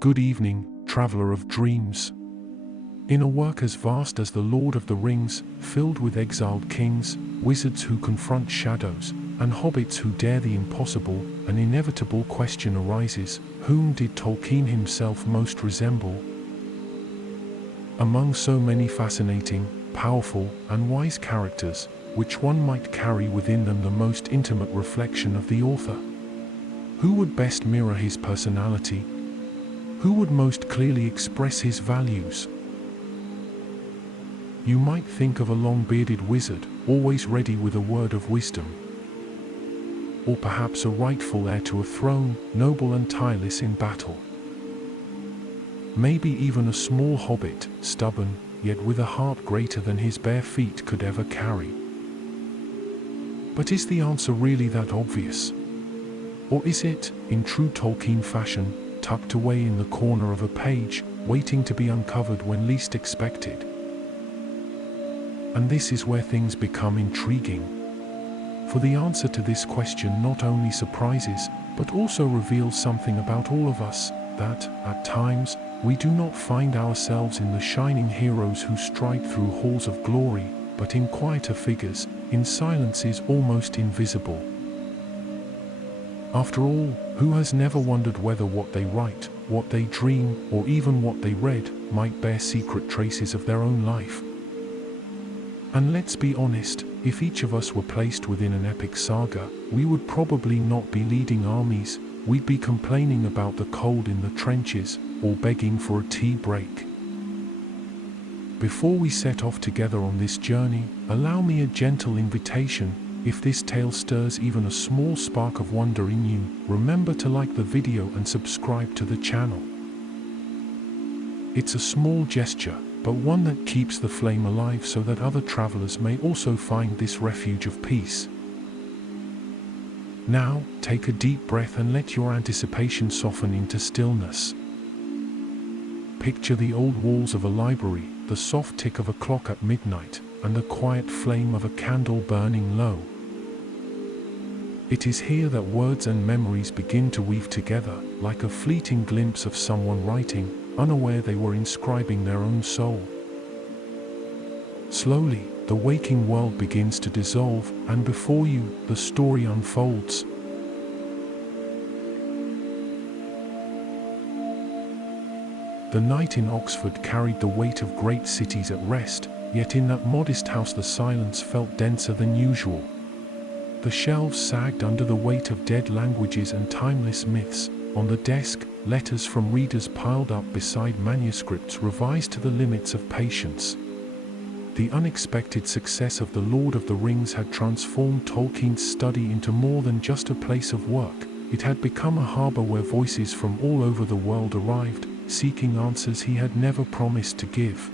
Good evening, traveler of dreams. In a work as vast as The Lord of the Rings, filled with exiled kings, wizards who confront shadows, and hobbits who dare the impossible, an inevitable question arises: whom did Tolkien himself most resemble? Among so many fascinating, powerful, and wise characters, which one might carry within them the most intimate reflection of the author? Who would best mirror his personality? Who would most clearly express his values? You might think of a long-bearded wizard, always ready with a word of wisdom. Or perhaps a rightful heir to a throne, noble and tireless in battle. Maybe even a small hobbit, stubborn, yet with a heart greater than his bare feet could ever carry. But is the answer really that obvious? Or is it, in true Tolkien fashion, tucked away in the corner of a page, waiting to be uncovered when least expected? And this is where things become intriguing. For the answer to this question not only surprises, but also reveals something about all of us, that, at times, we do not find ourselves in the shining heroes who stride through halls of glory, but in quieter figures, in silences almost invisible. After all, who has never wondered whether what they write, what they dream, or even what they read, might bear secret traces of their own life? And let's be honest, if each of us were placed within an epic saga, we would probably not be leading armies, we'd be complaining about the cold in the trenches, or begging for a tea break. Before we set off together on this journey, allow me a gentle invitation. If this tale stirs even a small spark of wonder in you, remember to like the video and subscribe to the channel. It's a small gesture, but one that keeps the flame alive so that other travelers may also find this refuge of peace. Now, take a deep breath and let your anticipation soften into stillness. Picture the old walls of a library, the soft tick of a clock at midnight, and the quiet flame of a candle burning low. It is here that words and memories begin to weave together, like a fleeting glimpse of someone writing, unaware they were inscribing their own soul. Slowly, the waking world begins to dissolve, and before you, the story unfolds. The night in Oxford carried the weight of great cities at rest, yet in that modest house the silence felt denser than usual. The shelves sagged under the weight of dead languages and timeless myths. On the desk, letters from readers piled up beside manuscripts revised to the limits of patience. The unexpected success of The Lord of the Rings had transformed Tolkien's study into more than just a place of work. It had become a harbor where voices from all over the world arrived, seeking answers he had never promised to give.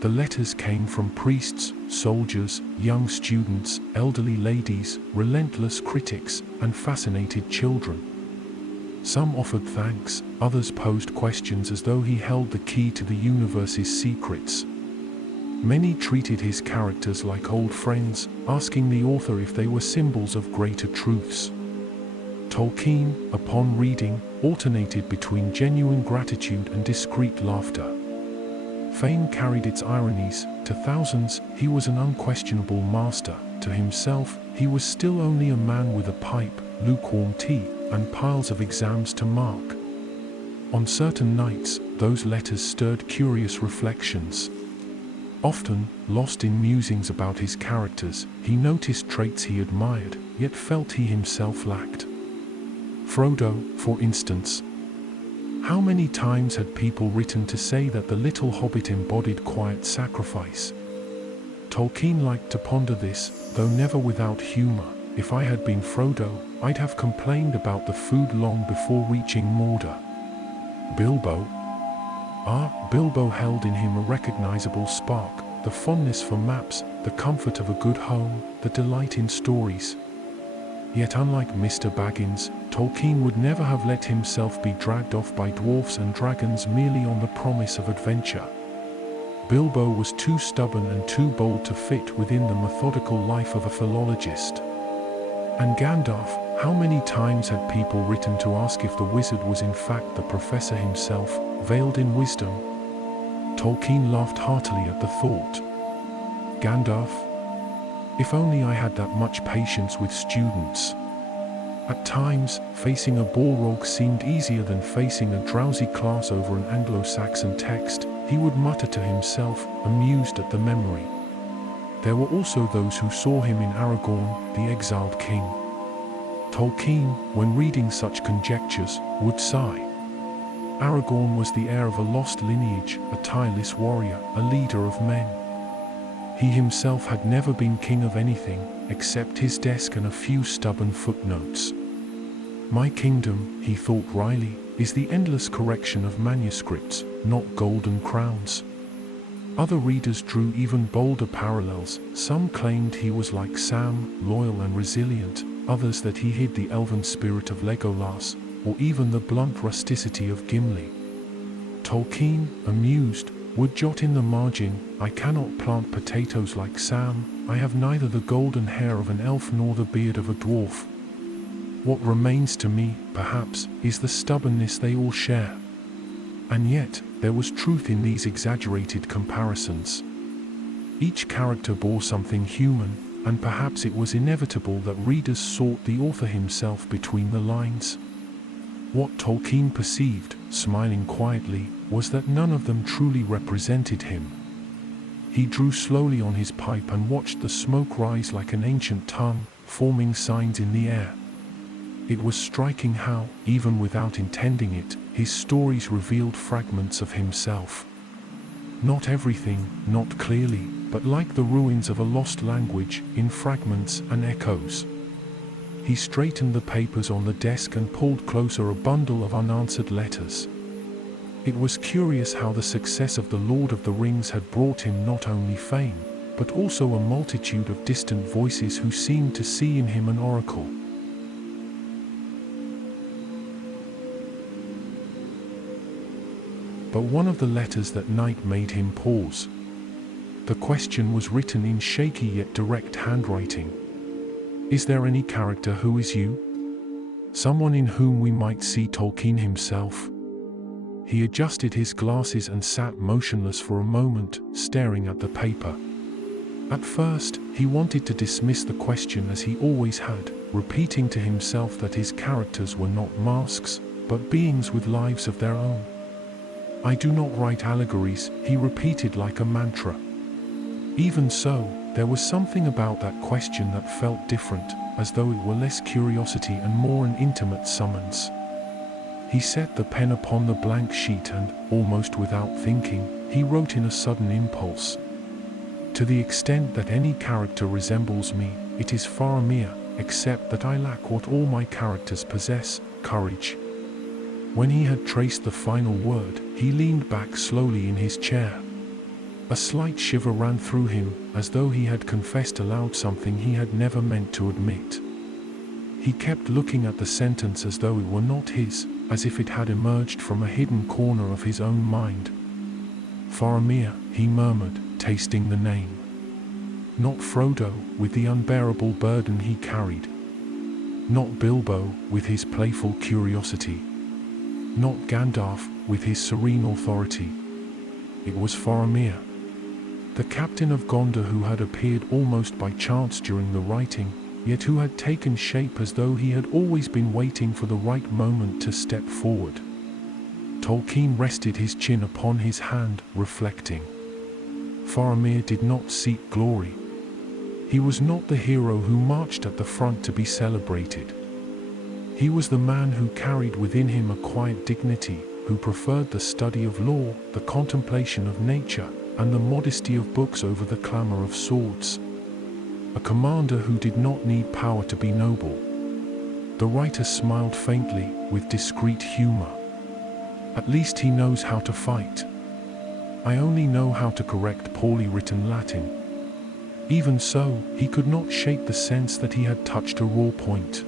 The letters came from priests, soldiers, young students, elderly ladies, relentless critics, and fascinated children. Some offered thanks, others posed questions as though he held the key to the universe's secrets. Many treated his characters like old friends, asking the author if they were symbols of greater truths. Tolkien, upon reading, alternated between genuine gratitude and discreet laughter. Fame carried its ironies. To thousands, he was an unquestionable master. To himself, he was still only a man with a pipe, lukewarm tea, and piles of exams to mark. On certain nights, those letters stirred curious reflections. Often, lost in musings about his characters, he noticed traits he admired, yet felt he himself lacked. Frodo, for instance. How many times had people written to say that the little hobbit embodied quiet sacrifice? Tolkien liked to ponder this, though never without humor. If I had been Frodo, I'd have complained about the food long before reaching Mordor. Bilbo? Bilbo held in him a recognizable spark, the fondness for maps, the comfort of a good home, the delight in stories. Yet unlike Mr. Baggins, Tolkien would never have let himself be dragged off by dwarfs and dragons merely on the promise of adventure. Bilbo was too stubborn and too bold to fit within the methodical life of a philologist. And Gandalf, How many times had people written to ask if the wizard was in fact the professor himself, veiled in wisdom? Tolkien laughed heartily at the thought. Gandalf? If only I had that much patience with students. At times, facing a Balrog seemed easier than facing a drowsy class over an Anglo-Saxon text, he would mutter to himself, amused at the memory. There were also those who saw him in Aragorn, the exiled king. Tolkien, when reading such conjectures, would sigh. Aragorn was the heir of a lost lineage, a tireless warrior, a leader of men. He himself had never been king of anything, except his desk and a few stubborn footnotes. My kingdom, he thought wryly, is the endless correction of manuscripts, not golden crowns. Other readers drew even bolder parallels. Some claimed he was like Sam, loyal and resilient, others that he hid the elven spirit of Legolas, or even the blunt rusticity of Gimli. Tolkien, amused, would jot in the margin, I cannot plant potatoes like Sam, I have neither the golden hair of an elf nor the beard of a dwarf. What remains to me, perhaps, is the stubbornness they all share. And yet, there was truth in these exaggerated comparisons. Each character bore something human, and perhaps it was inevitable that readers sought the author himself between the lines. What Tolkien perceived, smiling quietly, was that none of them truly represented him. He drew slowly on his pipe and watched the smoke rise like an ancient tongue, forming signs in the air. It was striking how, even without intending it, his stories revealed fragments of himself. Not everything, not clearly, but like the ruins of a lost language, in fragments and echoes. He straightened the papers on the desk and pulled closer a bundle of unanswered letters. It was curious how the success of The Lord of the Rings had brought him not only fame, but also a multitude of distant voices who seemed to see in him an oracle. But one of the letters that night made him pause. The question was written in shaky yet direct handwriting. Is there any character who is you? Someone in whom we might see Tolkien himself? He adjusted his glasses and sat motionless for a moment, staring at the paper. At first, he wanted to dismiss the question as he always had, repeating to himself that his characters were not masks, but beings with lives of their own. I do not write allegories, he repeated like a mantra. Even so, there was something about that question that felt different, as though it were less curiosity and more an intimate summons. He set the pen upon the blank sheet and, almost without thinking, he wrote in a sudden impulse. To the extent that any character resembles me, it is Faramir, except that I lack what all my characters possess, courage. When he had traced the final word, he leaned back slowly in his chair. A slight shiver ran through him, as though he had confessed aloud something he had never meant to admit. He kept looking at the sentence as though it were not his, as if it had emerged from a hidden corner of his own mind. Faramir, he murmured, tasting the name. Not Frodo, with the unbearable burden he carried. Not Bilbo, with his playful curiosity. Not Gandalf, with his serene authority. It was Faramir, the captain of Gondor who had appeared almost by chance during the writing, yet who had taken shape as though he had always been waiting for the right moment to step forward. Tolkien rested his chin upon his hand, reflecting. Faramir did not seek glory. He was not the hero who marched at the front to be celebrated. He was the man who carried within him a quiet dignity, who preferred the study of law, the contemplation of nature, and the modesty of books over the clamor of swords. A commander who did not need power to be noble. The writer smiled faintly, with discreet humor. At least he knows how to fight. I only know how to correct poorly written Latin. Even so, he could not shake the sense that he had touched a raw point.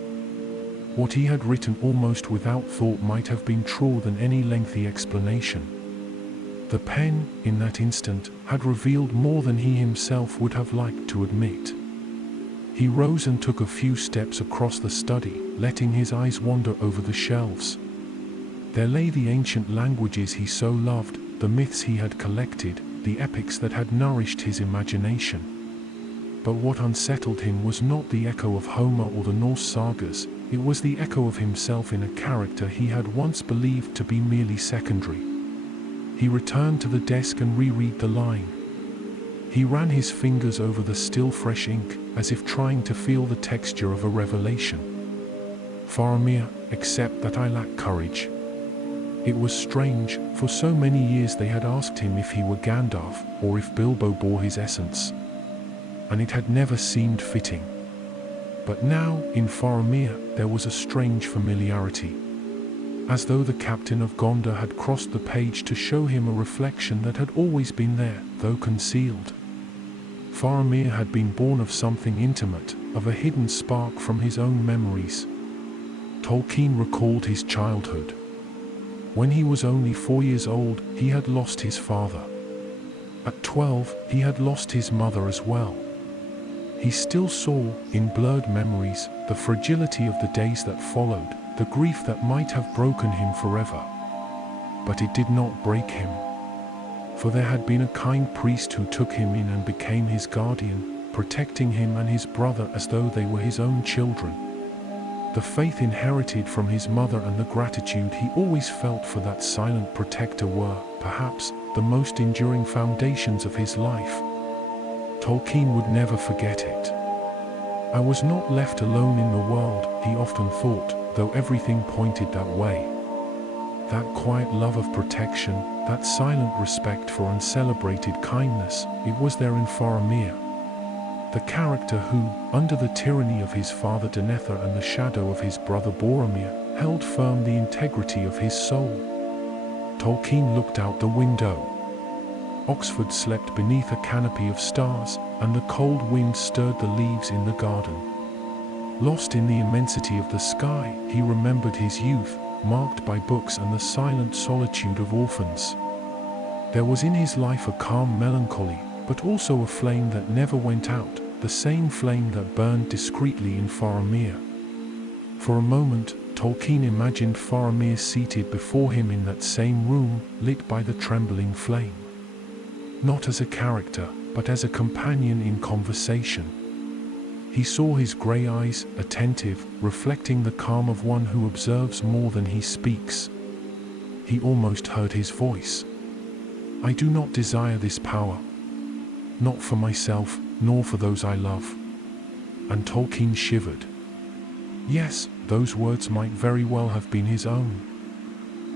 What he had written almost without thought might have been truer than any lengthy explanation. The pen, in that instant, had revealed more than he himself would have liked to admit. He rose and took a few steps across the study, letting his eyes wander over the shelves. There lay the ancient languages he so loved, the myths he had collected, the epics that had nourished his imagination. But what unsettled him was not the echo of Homer or the Norse sagas, it was the echo of himself in a character he had once believed to be merely secondary. He returned to the desk and reread the line. He ran his fingers over the still fresh ink, as if trying to feel the texture of a revelation. Faramir, accept that I lack courage. It was strange, for so many years they had asked him if he were Gandalf, or if Bilbo bore his essence. And it had never seemed fitting. But now, in Faramir, there was a strange familiarity. As though the captain of Gondor had crossed the page to show him a reflection that had always been there, though concealed. Faramir had been born of something intimate, of a hidden spark from his own memories. Tolkien recalled his childhood. When he was only 4 years old, he had lost his father. At 12, he had lost his mother as well. He still saw, in blurred memories, the fragility of the days that followed, the grief that might have broken him forever. But it did not break him. For there had been a kind priest who took him in and became his guardian, protecting him and his brother as though they were his own children. The faith inherited from his mother and the gratitude he always felt for that silent protector were, perhaps, the most enduring foundations of his life. Tolkien would never forget it. I was not left alone in the world, he often thought, though everything pointed that way. That quiet love of protection, that silent respect for uncelebrated kindness, it was there in Faramir. The character who, under the tyranny of his father Denethor and the shadow of his brother Boromir, held firm the integrity of his soul. Tolkien looked out the window. Oxford slept beneath a canopy of stars, and the cold wind stirred the leaves in the garden. Lost in the immensity of the sky, he remembered his youth, marked by books and the silent solitude of orphans. There was in his life a calm melancholy, but also a flame that never went out, the same flame that burned discreetly in Faramir. For a moment, Tolkien imagined Faramir seated before him in that same room, lit by the trembling flame. Not as a character, but as a companion in conversation. He saw his grey eyes, attentive, reflecting the calm of one who observes more than he speaks. He almost heard his voice. I do not desire this power. Not for myself, nor for those I love. And Tolkien shivered. Yes, those words might very well have been his own.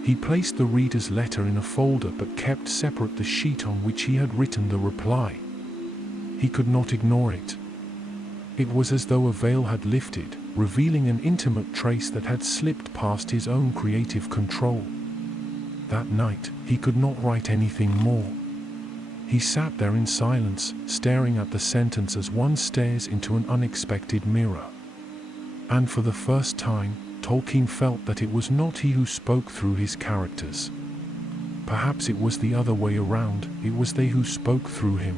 He placed the reader's letter in a folder but kept separate the sheet on which he had written the reply. He could not ignore it. It was as though a veil had lifted, revealing an intimate trace that had slipped past his own creative control. That night, he could not write anything more. He sat there in silence, staring at the sentence as one stares into an unexpected mirror. And for the first time, Tolkien felt that it was not he who spoke through his characters. Perhaps it was the other way around, it was they who spoke through him.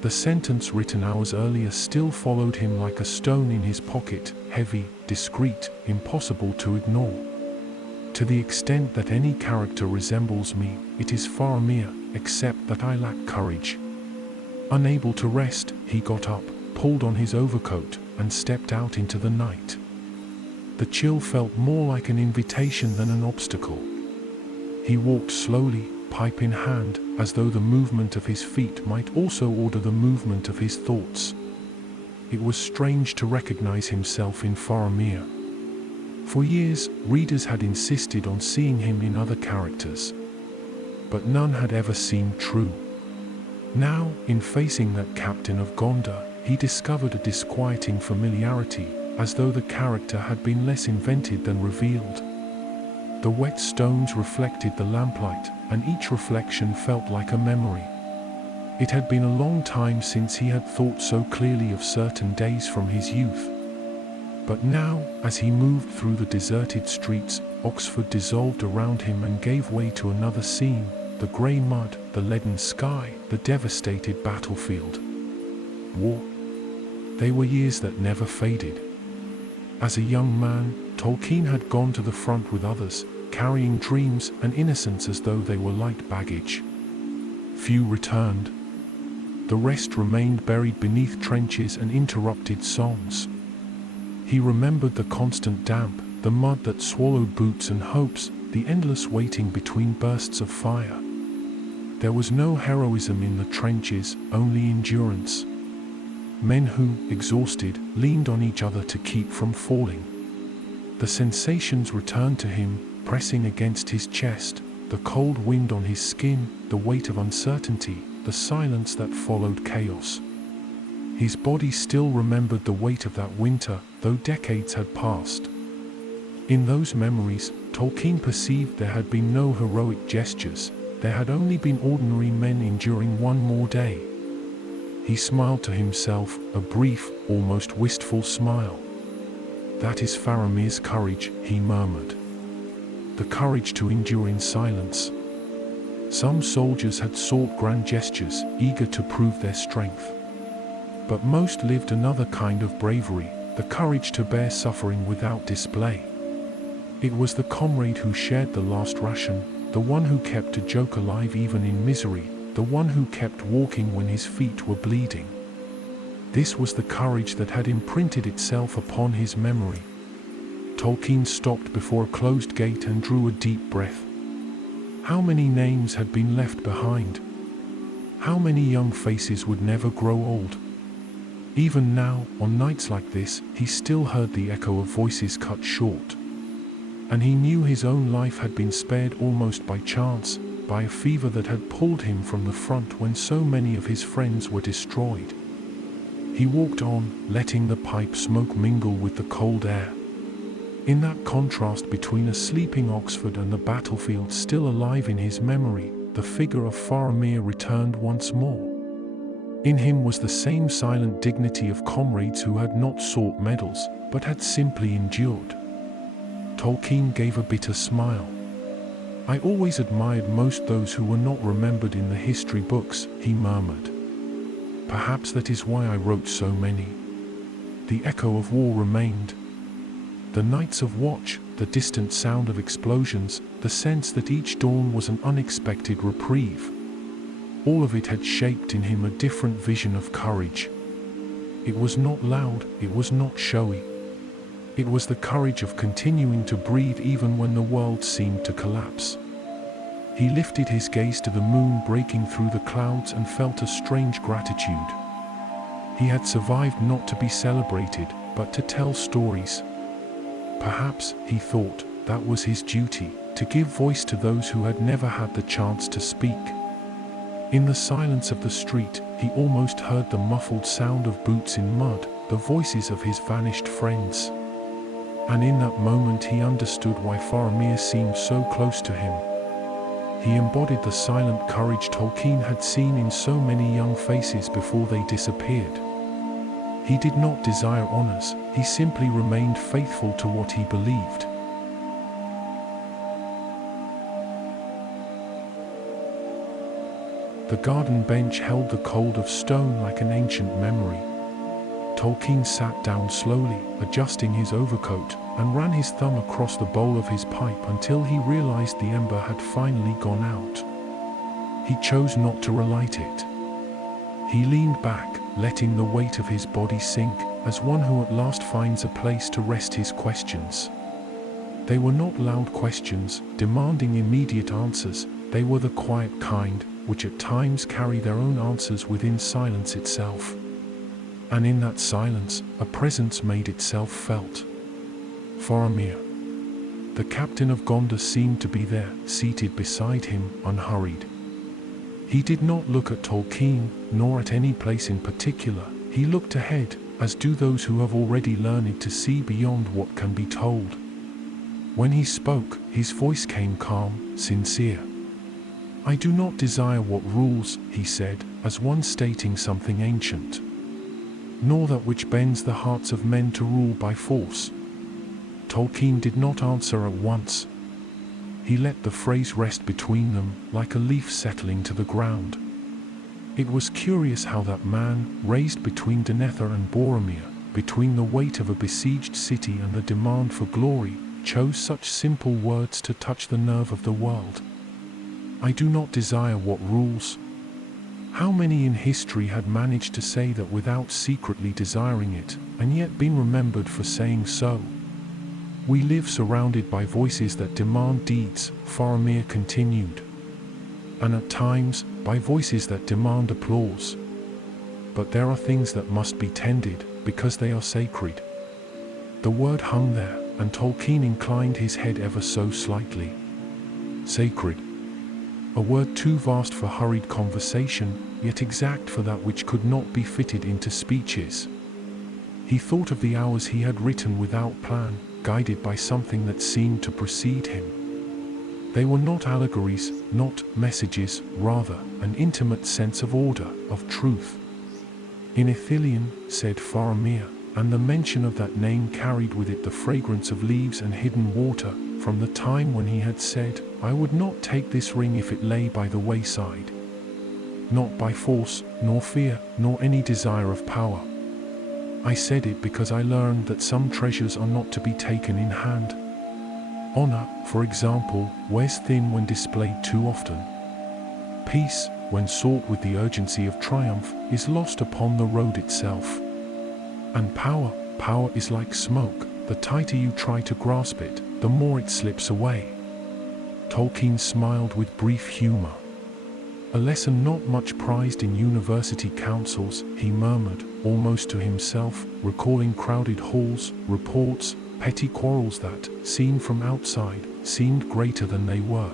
The sentence written hours earlier still followed him like a stone in his pocket, heavy, discreet, impossible to ignore. To the extent that any character resembles me, it is Faramir, except that I lack courage. Unable to rest, he got up, pulled on his overcoat, and stepped out into the night. The chill felt more like an invitation than an obstacle. He walked slowly, pipe in hand, as though the movement of his feet might also order the movement of his thoughts. It was strange to recognize himself in Faramir. For years, readers had insisted on seeing him in other characters. But none had ever seemed true. Now, in facing that captain of Gondor, he discovered a disquieting familiarity, as though the character had been less invented than revealed. The wet stones reflected the lamplight, and each reflection felt like a memory. It had been a long time since he had thought so clearly of certain days from his youth. But now, as he moved through the deserted streets, Oxford dissolved around him and gave way to another scene. The grey mud, the leaden sky, the devastated battlefield. war. They were years that never faded. As a young man, Tolkien had gone to the front with others, carrying dreams and innocence as though they were light baggage. Few returned. The rest remained buried beneath trenches and interrupted songs. He remembered the constant damp, the mud that swallowed boots and hopes, the endless waiting between bursts of fire. There was no heroism in the trenches, only endurance. Men who, exhausted, leaned on each other to keep from falling. The sensations returned to him, pressing against his chest, the cold wind on his skin, the weight of uncertainty, the silence that followed chaos. His body still remembered the weight of that winter, though decades had passed. In those memories, Tolkien perceived there had been no heroic gestures, there had only been ordinary men enduring one more day. He smiled to himself, a brief, almost wistful smile. "That is Faramir's courage," he murmured. The courage to endure in silence. Some soldiers had sought grand gestures, eager to prove their strength. But most lived another kind of bravery, the courage to bear suffering without display. It was the comrade who shared the last ration, the one who kept a joke alive even in misery, the one who kept walking when his feet were bleeding. This was the courage that had imprinted itself upon his memory. Tolkien stopped before a closed gate and drew a deep breath. How many names had been left behind? How many young faces would never grow old? Even now, on nights like this, he still heard the echo of voices cut short. And he knew his own life had been spared almost by chance, by a fever that had pulled him from the front when so many of his friends were destroyed. He walked on, letting the pipe smoke mingle with the cold air. In that contrast between a sleeping Oxford and the battlefield still alive in his memory, the figure of Faramir returned once more. In him was the same silent dignity of comrades who had not sought medals, but had simply endured. Tolkien gave a bitter smile. "I always admired most those who were not remembered in the history books," he murmured. "Perhaps that is why I wrote so many." The echo of war remained. The nights of watch, the distant sound of explosions, the sense that each dawn was an unexpected reprieve. All of it had shaped in him a different vision of courage. It was not loud, it was not showy. It was the courage of continuing to breathe even when the world seemed to collapse. He lifted his gaze to the moon breaking through the clouds and felt a strange gratitude. He had survived not to be celebrated, but to tell stories. Perhaps, he thought, that was his duty, to give voice to those who had never had the chance to speak. In the silence of the street, he almost heard the muffled sound of boots in mud, the voices of his vanished friends. And in that moment he understood why Faramir seemed so close to him. He embodied the silent courage Tolkien had seen in so many young faces before they disappeared. He did not desire honors, he simply remained faithful to what he believed. The garden bench held the cold of stone like an ancient memory. Tolkien sat down slowly, adjusting his overcoat, and ran his thumb across the bowl of his pipe until he realized the ember had finally gone out. He chose not to relight it. He leaned back, letting the weight of his body sink, as one who at last finds a place to rest his questions. They were not loud questions, demanding immediate answers, they were the quiet kind, which at times carry their own answers within silence itself. And in that silence, a presence made itself felt. Faramir. The captain of Gondor seemed to be there, seated beside him, unhurried. He did not look at Tolkien, nor at any place in particular. He looked ahead, as do those who have already learned to see beyond what can be told. When he spoke, his voice came calm, sincere. "I do not desire what rules," he said, as one stating something ancient. "Nor that which bends the hearts of men to rule by force." Tolkien did not answer at once. He let the phrase rest between them, like a leaf settling to the ground. It was curious how that man, raised between Denethor and Boromir, between the weight of a besieged city and the demand for glory, chose such simple words to touch the nerve of the world. I do not desire what rules. How many in history had managed to say that without secretly desiring it, and yet been remembered for saying so? We live surrounded by voices that demand deeds, Faramir continued. And at times, by voices that demand applause. But there are things that must be tended, because they are sacred. The word hung there, and Tolkien inclined his head ever so slightly. Sacred. A word too vast for hurried conversation, yet exact for that which could not be fitted into speeches. He thought of the hours he had written without plan, guided by something that seemed to precede him. They were not allegories, not messages, rather, an intimate sense of order, of truth. In Ithilien, said Faramir, and the mention of that name carried with it the fragrance of leaves and hidden water, from the time when he had said, I would not take this ring if it lay by the wayside. Not by force, nor fear, nor any desire of power. I said it because I learned that some treasures are not to be taken in hand. Honor, for example, wears thin when displayed too often. Peace, when sought with the urgency of triumph, is lost upon the road itself. And power is like smoke, the tighter you try to grasp it, the more it slips away. Tolkien smiled with brief humor. A lesson not much prized in university councils, he murmured, almost to himself, recalling crowded halls, reports, petty quarrels that, seen from outside, seemed greater than they were.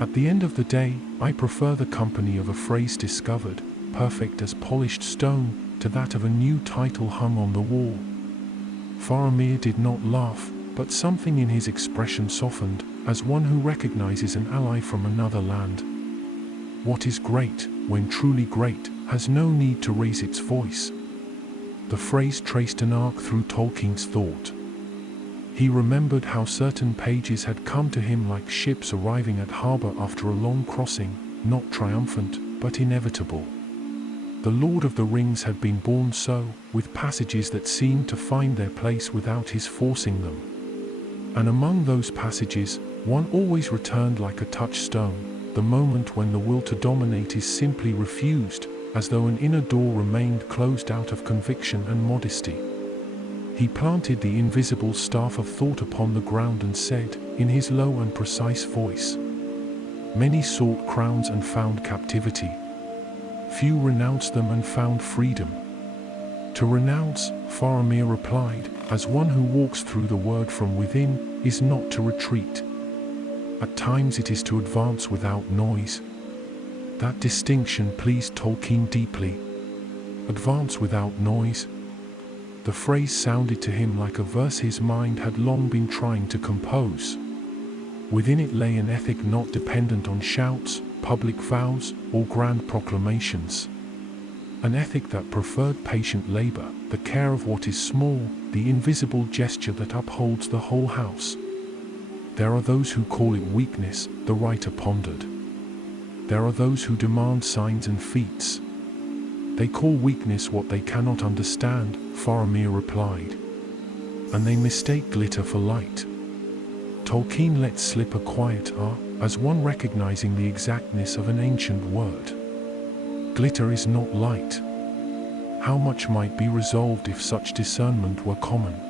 At the end of the day, I prefer the company of a phrase discovered, perfect as polished stone, to that of a new title hung on the wall. Faramir did not laugh, but something in his expression softened, as one who recognizes an ally from another land. What is great, when truly great, has no need to raise its voice. The phrase traced an arc through Tolkien's thought. He remembered how certain pages had come to him like ships arriving at harbor after a long crossing, not triumphant, but inevitable. The Lord of the Rings had been born so, with passages that seemed to find their place without his forcing them. And among those passages, one always returned like a touchstone, the moment when the will to dominate is simply refused, as though an inner door remained closed out of conviction and modesty. He planted the invisible staff of thought upon the ground and said, in his low and precise voice, many sought crowns and found captivity. Few renounced them and found freedom. To renounce, Faramir replied, as one who walks through the word from within, is not to retreat. At times it is to advance without noise. That distinction pleased Tolkien deeply. Advance without noise. The phrase sounded to him like a verse his mind had long been trying to compose. Within it lay an ethic not dependent on shouts, public vows, or grand proclamations. An ethic that preferred patient labor, the care of what is small, the invisible gesture that upholds the whole house. There are those who call it weakness, the writer pondered. There are those who demand signs and feats. They call weakness what they cannot understand, Faramir replied. And they mistake glitter for light. Tolkien let slip a quiet as one recognizing the exactness of an ancient word. Glitter is not light. How much might be resolved if such discernment were common?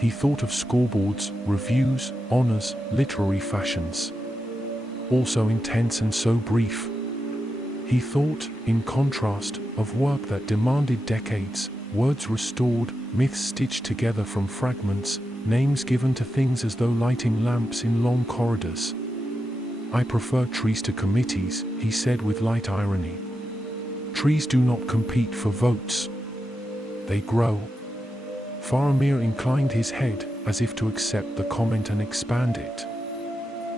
He thought of scoreboards, reviews, honors, literary fashions. All so intense and so brief. He thought, in contrast, of work that demanded decades, words restored, myths stitched together from fragments, names given to things as though lighting lamps in long corridors. I prefer trees to committees, he said with light irony. Trees do not compete for votes. They grow. Faramir inclined his head, as if to accept the comment and expand it.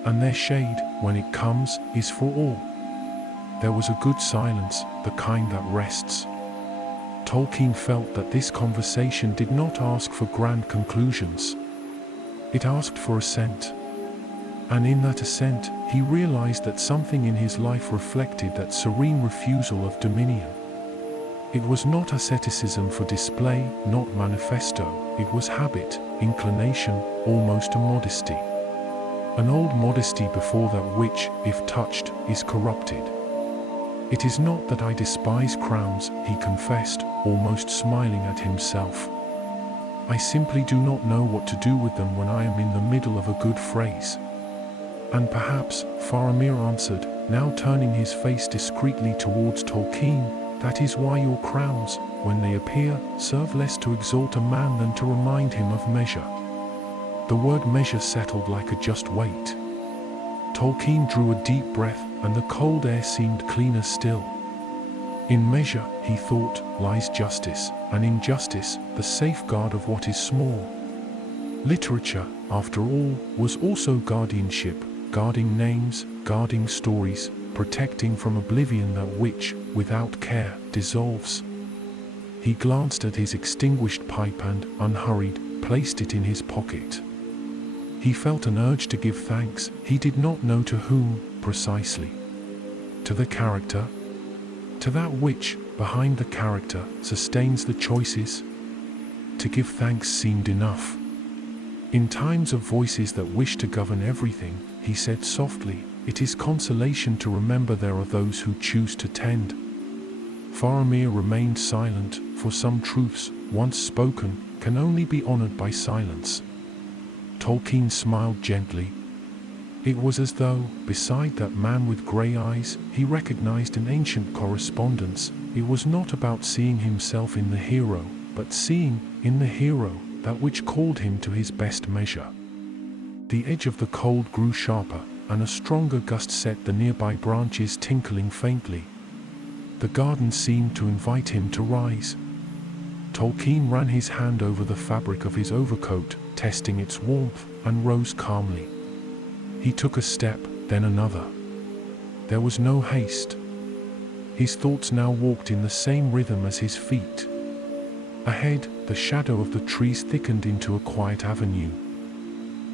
And their shade, when it comes, is for all. There was a good silence, the kind that rests. Tolkien felt that this conversation did not ask for grand conclusions. It asked for assent. And in that assent, he realized that something in his life reflected that serene refusal of dominion. It was not asceticism for display, not manifesto, it was habit, inclination, almost a modesty. An old modesty before that which, if touched, is corrupted. It is not that I despise crowns, he confessed, almost smiling at himself. I simply do not know what to do with them when I am in the middle of a good phrase. And perhaps, Faramir answered, now turning his face discreetly towards Tolkien, that is why your crowns, when they appear, serve less to exalt a man than to remind him of measure. The word measure settled like a just weight. Tolkien drew a deep breath, and the cold air seemed cleaner still. In measure, he thought, lies justice, and in justice, the safeguard of what is small. Literature, after all, was also guardianship, guarding names, guarding stories, protecting from oblivion that which, without care, dissolves. He glanced at his extinguished pipe and, unhurried, placed it in his pocket. He felt an urge to give thanks, he did not know to whom, precisely. To the character? To that which, behind the character, sustains the choices? To give thanks seemed enough. In times of voices that wish to govern everything, he said softly, it is consolation to remember there are those who choose to tend. Faramir remained silent, for some truths, once spoken, can only be honored by silence. Tolkien smiled gently. It was as though, beside that man with grey eyes, he recognized an ancient correspondence. It was not about seeing himself in the hero, but seeing, in the hero, that which called him to his best measure. The edge of the cold grew sharper, and a stronger gust set the nearby branches tinkling faintly. The garden seemed to invite him to rise. Tolkien ran his hand over the fabric of his overcoat, testing its warmth, and rose calmly. He took a step, then another. There was no haste. His thoughts now walked in the same rhythm as his feet. Ahead, the shadow of the trees thickened into a quiet avenue.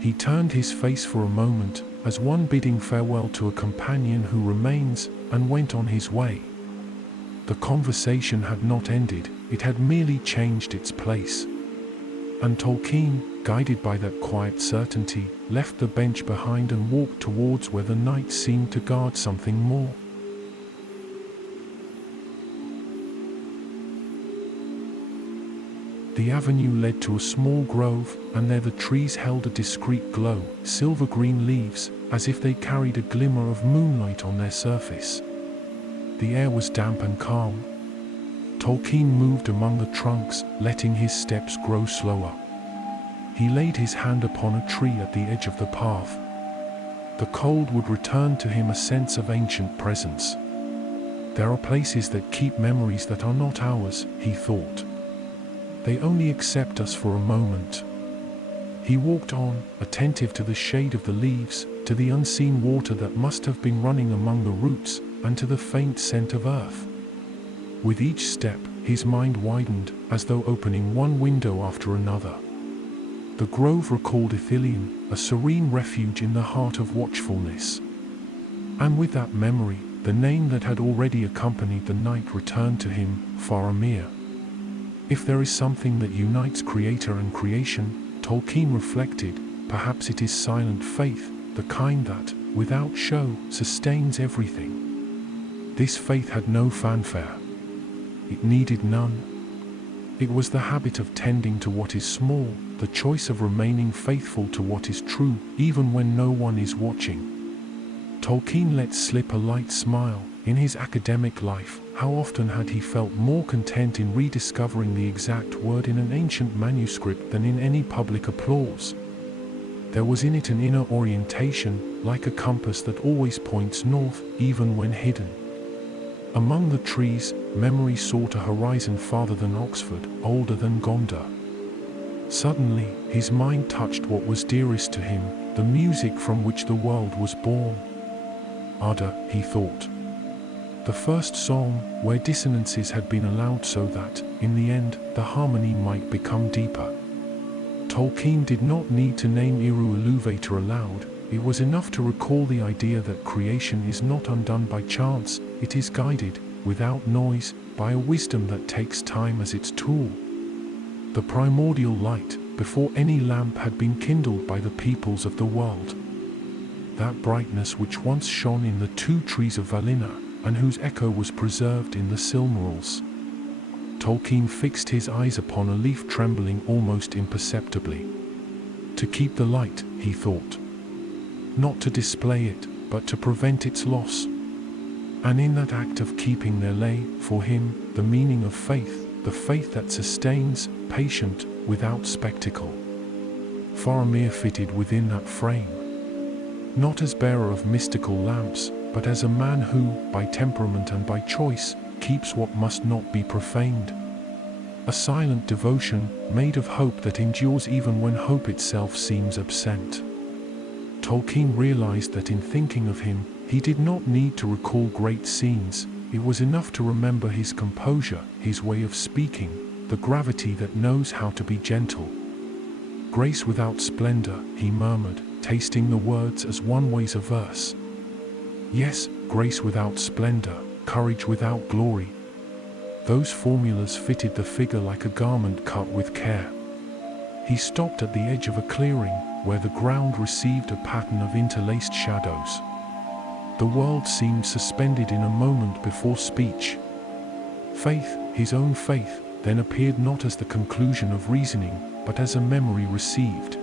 He turned his face for a moment, as one bidding farewell to a companion who remains, and went on his way. The conversation had not ended, it had merely changed its place. And Tolkien, guided by that quiet certainty, left the bench behind and walked towards where the night seemed to guard something more. The avenue led to a small grove, and there the trees held a discreet glow, silver-green leaves, as if they carried a glimmer of moonlight on their surface. The air was damp and calm. Tolkien moved among the trunks, letting his steps grow slower. He laid his hand upon a tree at the edge of the path. The cold would return to him a sense of ancient presence. There are places that keep memories that are not ours, he thought. They only accept us for a moment. He walked on, attentive to the shade of the leaves, to the unseen water that must have been running among the roots, and to the faint scent of earth. With each step, his mind widened, as though opening one window after another. The grove recalled Ithilien, a serene refuge in the heart of watchfulness. And with that memory, the name that had already accompanied the night returned to him, Faramir. If there is something that unites creator and creation, Tolkien reflected, perhaps it is silent faith, the kind that, without show, sustains everything. This faith had no fanfare. It needed none. It was the habit of tending to what is small, the choice of remaining faithful to what is true, even when no one is watching. Tolkien let slip a light smile. In his academic life, how often had he felt more content in rediscovering the exact word in an ancient manuscript than in any public applause? There was in it an inner orientation, like a compass that always points north, even when hidden. Among the trees, memory sought a horizon farther than Oxford, older than Gondor. Suddenly, his mind touched what was dearest to him, the music from which the world was born. Ada, he thought. The first song, where dissonances had been allowed so that, in the end, the harmony might become deeper. Tolkien did not need to name Iru Iluvatar aloud, It was enough to recall the idea that creation is not undone by chance, it is guided, without noise, by a wisdom that takes time as its tool. The primordial light, before any lamp had been kindled by the peoples of the world. That brightness which once shone in the 2 trees of Valinor, and whose echo was preserved in the Silmarils. Tolkien fixed his eyes upon a leaf trembling almost imperceptibly. To keep the light, he thought. Not to display it, but to prevent its loss. And in that act of keeping there lay, for him, the meaning of faith, the faith that sustains, patient, without spectacle. Faramir fitted within that frame. Not as bearer of mystical lamps, but as a man who, by temperament and by choice, keeps what must not be profaned. A silent devotion, made of hope that endures even when hope itself seems absent. Tolkien realized that in thinking of him, he did not need to recall great scenes, it was enough to remember his composure, his way of speaking, the gravity that knows how to be gentle. Grace without splendor, he murmured, tasting the words as one weighs a verse. Yes, grace without splendor, courage without glory. Those formulas fitted the figure like a garment cut with care. He stopped at the edge of a clearing, where the ground received a pattern of interlaced shadows. The world seemed suspended in a moment before speech. Faith, his own faith, then appeared not as the conclusion of reasoning, but as a memory received.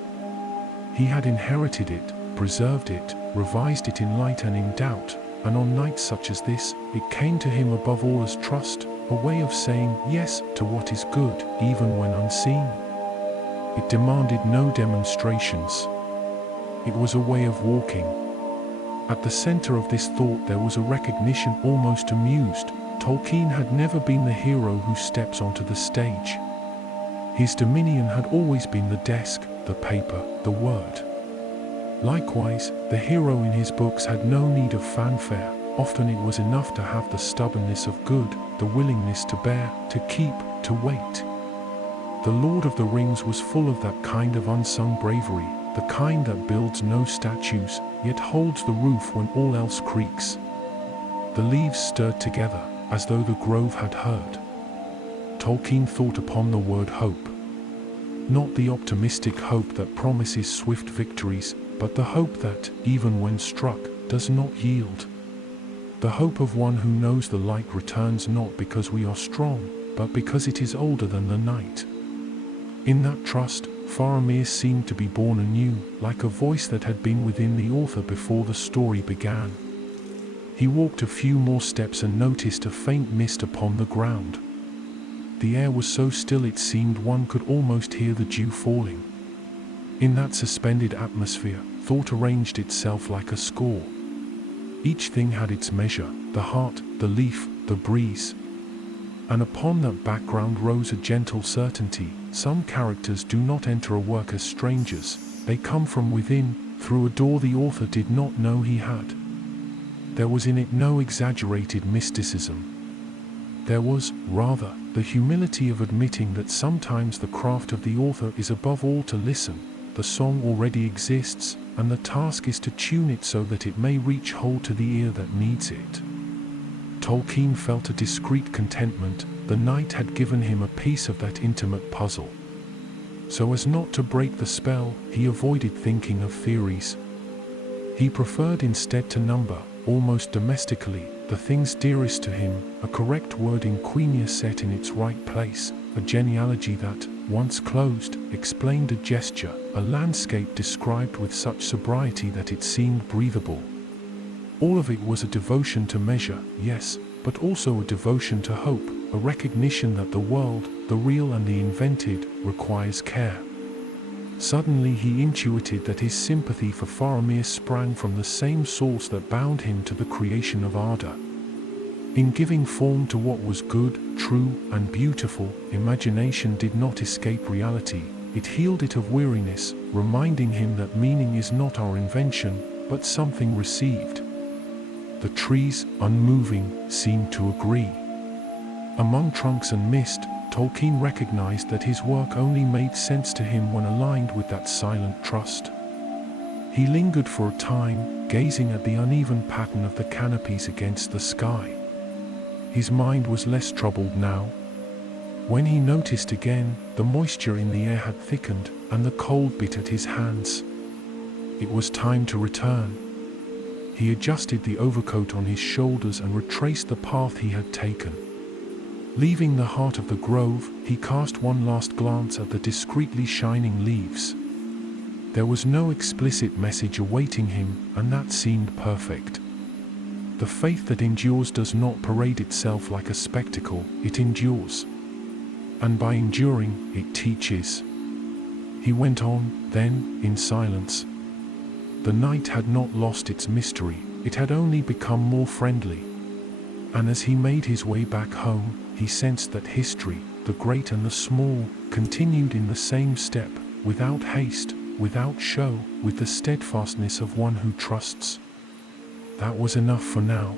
He had inherited it, preserved it, revised it in light and in doubt, and on nights such as this, it came to him above all as trust, a way of saying yes to what is good, even when unseen. It demanded no demonstrations. It was a way of walking. At the center of this thought there was a recognition almost amused. Tolkien had never been the hero who steps onto the stage. His dominion had always been the desk, the paper, the word. Likewise, the hero in his books had no need of fanfare. Often it was enough to have the stubbornness of good, the willingness to bear, to keep, to wait. The Lord of the Rings was full of that kind of unsung bravery, the kind that builds no statues, yet holds the roof when all else creaks. The leaves stirred together, as though the grove had heard. Tolkien thought upon the word hope. Not the optimistic hope that promises swift victories, but the hope that, even when struck, does not yield. The hope of one who knows the light returns not because we are strong, but because it is older than the night. In that trust, Faramir seemed to be born anew, like a voice that had been within the author before the story began. He walked a few more steps and noticed a faint mist upon the ground. The air was so still it seemed one could almost hear the dew falling. In that suspended atmosphere, thought arranged itself like a score. Each thing had its measure, the heart, the leaf, the breeze. And upon that background rose a gentle certainty. Some characters do not enter a work as strangers, they come from within, through a door the author did not know he had. There was in it no exaggerated mysticism. There was, rather, the humility of admitting that sometimes the craft of the author is above all to listen. The song already exists, and the task is to tune it so that it may reach hold to the ear that needs it. Tolkien felt a discreet contentment. The night had given him a piece of that intimate puzzle. So as not to break the spell, he avoided thinking of theories. He preferred instead to number, almost domestically, the things dearest to him, a correct word in Quenya set in its right place, a genealogy that, once closed, explained a gesture, a landscape described with such sobriety that it seemed breathable. All of it was a devotion to measure, yes, but also a devotion to hope, a recognition that the world, the real and the invented, requires care. Suddenly he intuited that his sympathy for Faramir sprang from the same source that bound him to the creation of Arda. In giving form to what was good, true, and beautiful, imagination did not escape reality, it healed it of weariness, reminding him that meaning is not our invention, but something received. The trees, unmoving, seemed to agree. Among trunks and mist, Tolkien recognized that his work only made sense to him when aligned with that silent trust. He lingered for a time, gazing at the uneven pattern of the canopies against the sky. His mind was less troubled now. When he noticed again, the moisture in the air had thickened, and the cold bit at his hands. It was time to return. He adjusted the overcoat on his shoulders and retraced the path he had taken. Leaving the heart of the grove, he cast one last glance at the discreetly shining leaves. There was no explicit message awaiting him, and that seemed perfect. The faith that endures does not parade itself like a spectacle, it endures. And by enduring, it teaches. He went on, then, in silence. The night had not lost its mystery, it had only become more friendly. And as he made his way back home, he sensed that history, the great and the small, continued in the same step, without haste, without show, with the steadfastness of one who trusts. That was enough for now.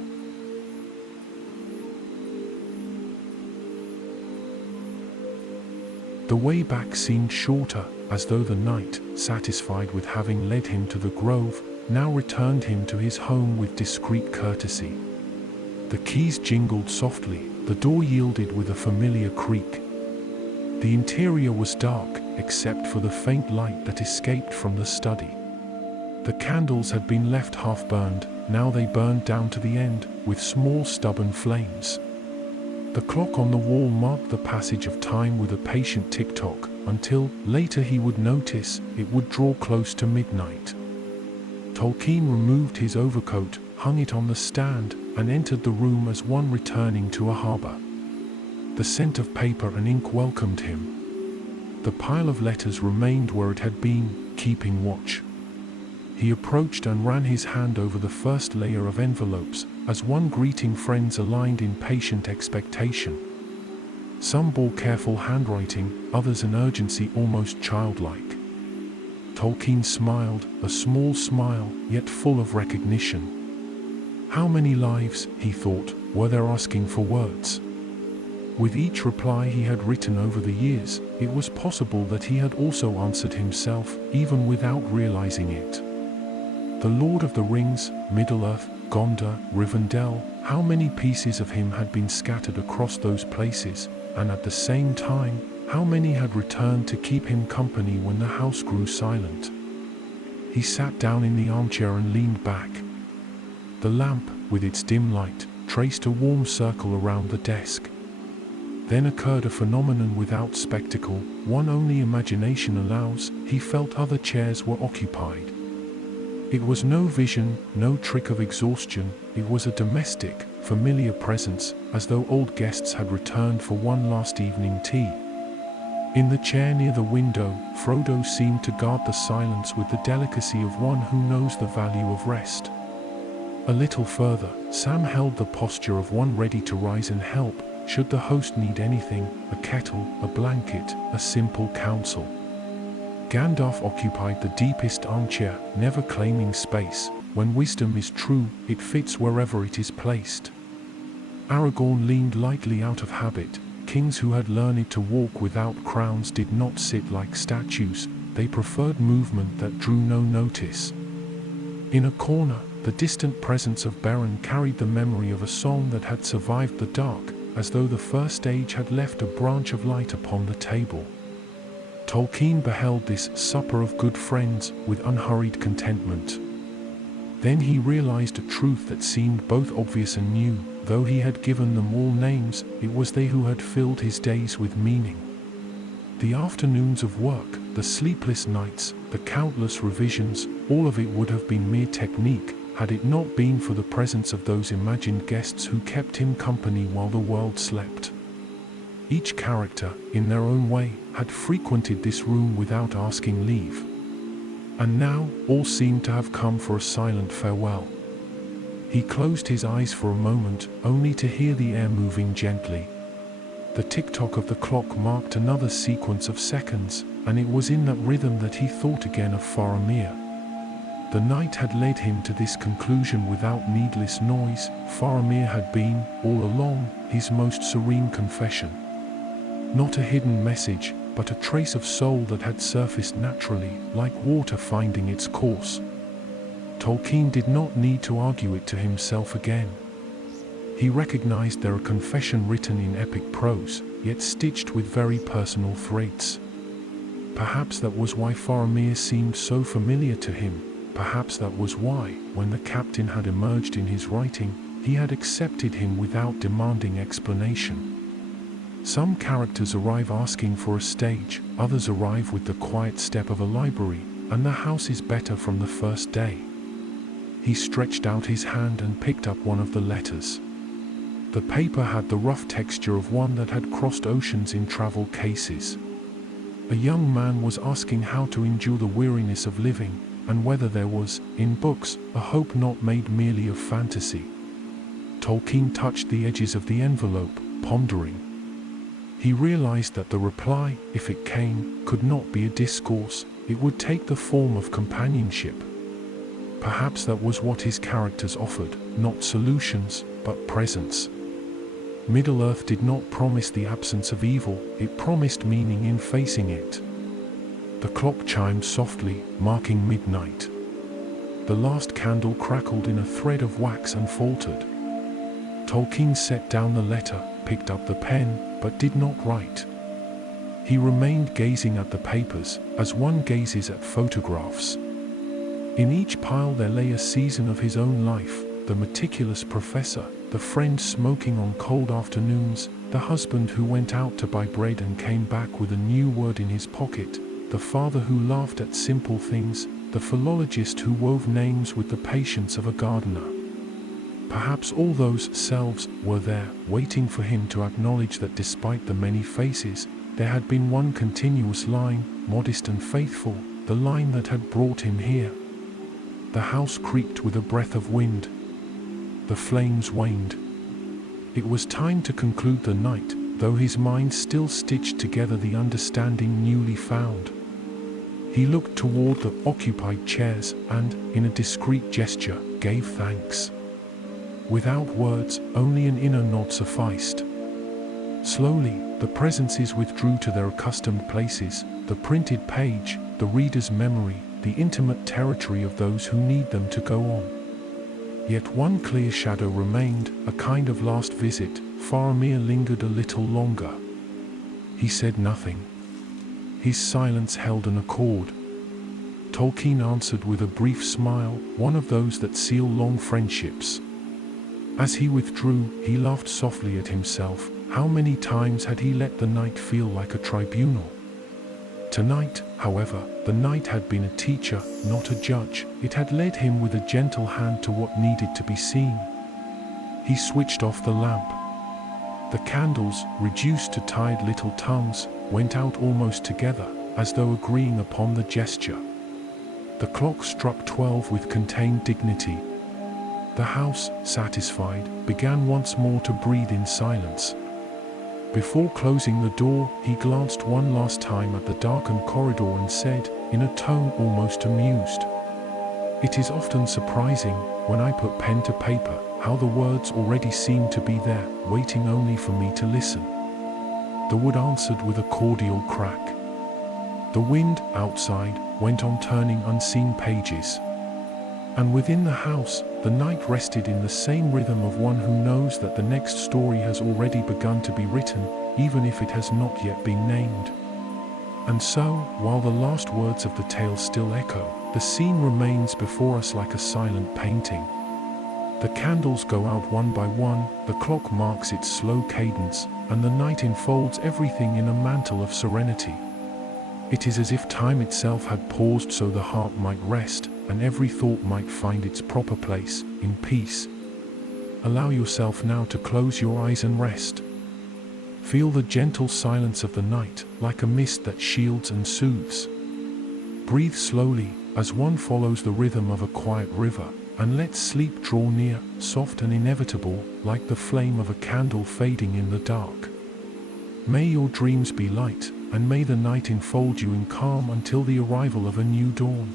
The way back seemed shorter, as though the night, satisfied with having led him to the grove, now returned him to his home with discreet courtesy. The keys jingled softly, the door yielded with a familiar creak. The interior was dark, except for the faint light that escaped from the study. The candles had been left half-burned, now they burned down to the end, with small stubborn flames. The clock on the wall marked the passage of time with a patient tick-tock, until, later he would notice, it would draw close to midnight. Tolkien removed his overcoat, hung it on the stand, and entered the room as one returning to a harbor. The scent of paper and ink welcomed him. The pile of letters remained where it had been, keeping watch. He approached and ran his hand over the first layer of envelopes, as one greeting friends aligned in patient expectation. Some bore careful handwriting, others an urgency almost childlike. Tolkien smiled, a small smile, yet full of recognition. How many lives, he thought, were there asking for words? With each reply he had written over the years, it was possible that he had also answered himself, even without realizing it. The Lord of the Rings, Middle-earth, Gondor, Rivendell, how many pieces of him had been scattered across those places, and at the same time, how many had returned to keep him company when the house grew silent? He sat down in the armchair and leaned back. The lamp, with its dim light, traced a warm circle around the desk. Then occurred a phenomenon without spectacle, one only imagination allows. He felt other chairs were occupied. It was no vision, no trick of exhaustion, it was a domestic, familiar presence, as though old guests had returned for one last evening tea. In the chair near the window, Frodo seemed to guard the silence with the delicacy of one who knows the value of rest. A little further, Sam held the posture of one ready to rise and help, should the host need anything, a kettle, a blanket, a simple counsel. Gandalf occupied the deepest armchair, never claiming space. When wisdom is true, it fits wherever it is placed. Aragorn leaned lightly out of habit. Kings who had learned to walk without crowns did not sit like statues, they preferred movement that drew no notice. In a corner, the distant presence of Beren carried the memory of a song that had survived the dark, as though the first age had left a branch of light upon the table. Tolkien beheld this supper of good friends with unhurried contentment. Then he realized a truth that seemed both obvious and new. Though he had given them all names, it was they who had filled his days with meaning. The afternoons of work, the sleepless nights, the countless revisions, all of it would have been mere technique, had it not been for the presence of those imagined guests who kept him company while the world slept. Each character, in their own way, had frequented this room without asking leave. And now, all seemed to have come for a silent farewell. He closed his eyes for a moment, only to hear the air moving gently. The tick-tock of the clock marked another sequence of seconds, and it was in that rhythm that he thought again of Faramir. The night had led him to this conclusion without needless noise. Faramir had been, all along, his most serene confession. Not a hidden message, but a trace of soul that had surfaced naturally, like water finding its course. Tolkien did not need to argue it to himself again. He recognized there a confession written in epic prose, yet stitched with very personal threads. Perhaps that was why Faramir seemed so familiar to him. Perhaps that was why, when the captain had emerged in his writing, he had accepted him without demanding explanation. Some characters arrive asking for a stage, others arrive with the quiet step of a library, and the house is better from the first day. He stretched out his hand and picked up one of the letters. The paper had the rough texture of one that had crossed oceans in travel cases. A young man was asking how to endure the weariness of living, and whether there was, in books, a hope not made merely of fantasy. Tolkien touched the edges of the envelope, pondering. He realized that the reply, if it came, could not be a discourse, it would take the form of companionship. Perhaps that was what his characters offered, not solutions, but presence. Middle-earth did not promise the absence of evil, it promised meaning in facing it. The clock chimed softly, marking midnight. The last candle crackled in a thread of wax and faltered. Tolkien set down the letter, picked up the pen, but did not write. He remained gazing at the papers, as one gazes at photographs. In each pile there lay a season of his own life, the meticulous professor, the friend smoking on cold afternoons, the husband who went out to buy bread and came back with a new word in his pocket, the father who laughed at simple things, the philologist who wove names with the patience of a gardener. Perhaps all those selves were there, waiting for him to acknowledge that despite the many faces, there had been one continuous line, modest and faithful, the line that had brought him here. The house creaked with a breath of wind. The flames waned. It was time to conclude the night, though his mind still stitched together the understanding newly found. He looked toward the occupied chairs and, in a discreet gesture, gave thanks. Without words, only an inner nod sufficed. Slowly, the presences withdrew to their accustomed places, the printed page, the reader's memory, the intimate territory of those who need them to go on. Yet one clear shadow remained, a kind of last visit. Faramir lingered a little longer. He said nothing. His silence held an accord. Tolkien answered with a brief smile, one of those that seal long friendships. As he withdrew, he laughed softly at himself. How many times had he let the night feel like a tribunal? Tonight, however, the night had been a teacher, not a judge. It had led him with a gentle hand to what needed to be seen. He switched off the lamp. The candles, reduced to tired little tongues, went out almost together, as though agreeing upon the gesture. The clock struck 12 with contained dignity. The house, satisfied, began once more to breathe in silence. Before closing the door, he glanced one last time at the darkened corridor and said, in a tone almost amused, "It is often surprising, when I put pen to paper, how the words already seem to be there, waiting only for me to listen." The wood answered with a cordial crack. The wind, outside, went on turning unseen pages. And within the house, the night rested in the same rhythm of one who knows that the next story has already begun to be written, even if it has not yet been named. And so, while the last words of the tale still echo, the scene remains before us like a silent painting. The candles go out one by one, the clock marks its slow cadence, and the night enfolds everything in a mantle of serenity. It is as if time itself had paused so the heart might rest, and every thought might find its proper place, in peace. Allow yourself now to close your eyes and rest. Feel the gentle silence of the night, like a mist that shields and soothes. Breathe slowly, as one follows the rhythm of a quiet river, and let sleep draw near, soft and inevitable, like the flame of a candle fading in the dark. May your dreams be light, and may the night enfold you in calm until the arrival of a new dawn.